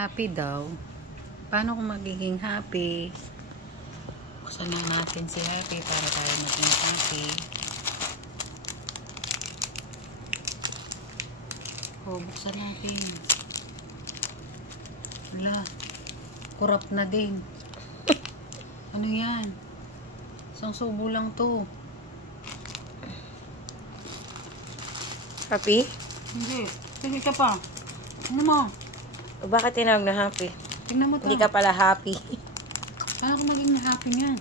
Happy daw. Paano kung magiging happy? Buksan na natin si Happy para tayo maging happy. Buksan natin. Wala. Kurap na din. Ano yan? Isang subo lang to. Happy? Hindi. Sige ka pa. Ano mo? O bakit tinawag na happy? Tingnan mo to. Hindi ka pala happy. Paano kung maging happy niyan?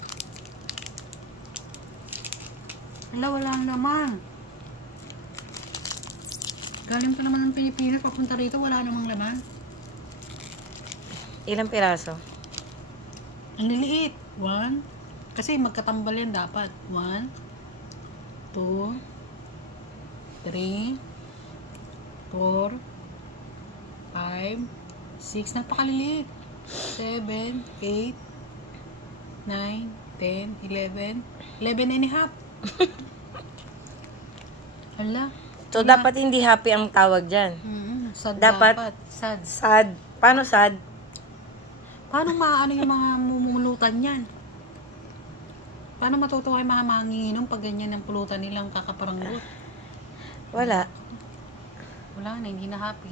Wala naman. Galing pa naman ng Pilipinas, papunta rito, wala namang laman. Ilang piraso? Ang liliit. 1. Kasi magkatambal yan dapat. 1, 2, 3, 4, 5, 6. Napakaliliit. 7, 8, 9, 10, 11. 11 and a half. Hala. So, dapat hindi happy ang tawag dyan. Sad Dapat. Sad. Sad. Paano sad? Paano maano yung mga mumulutan yan? Paano matutuwa yung mga manginginom pag ganyan ang pulutan nilang kakaparanggot? Wala. Wala na, hindi na happy.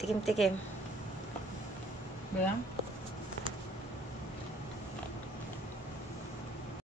Tikim-tikim. Ba?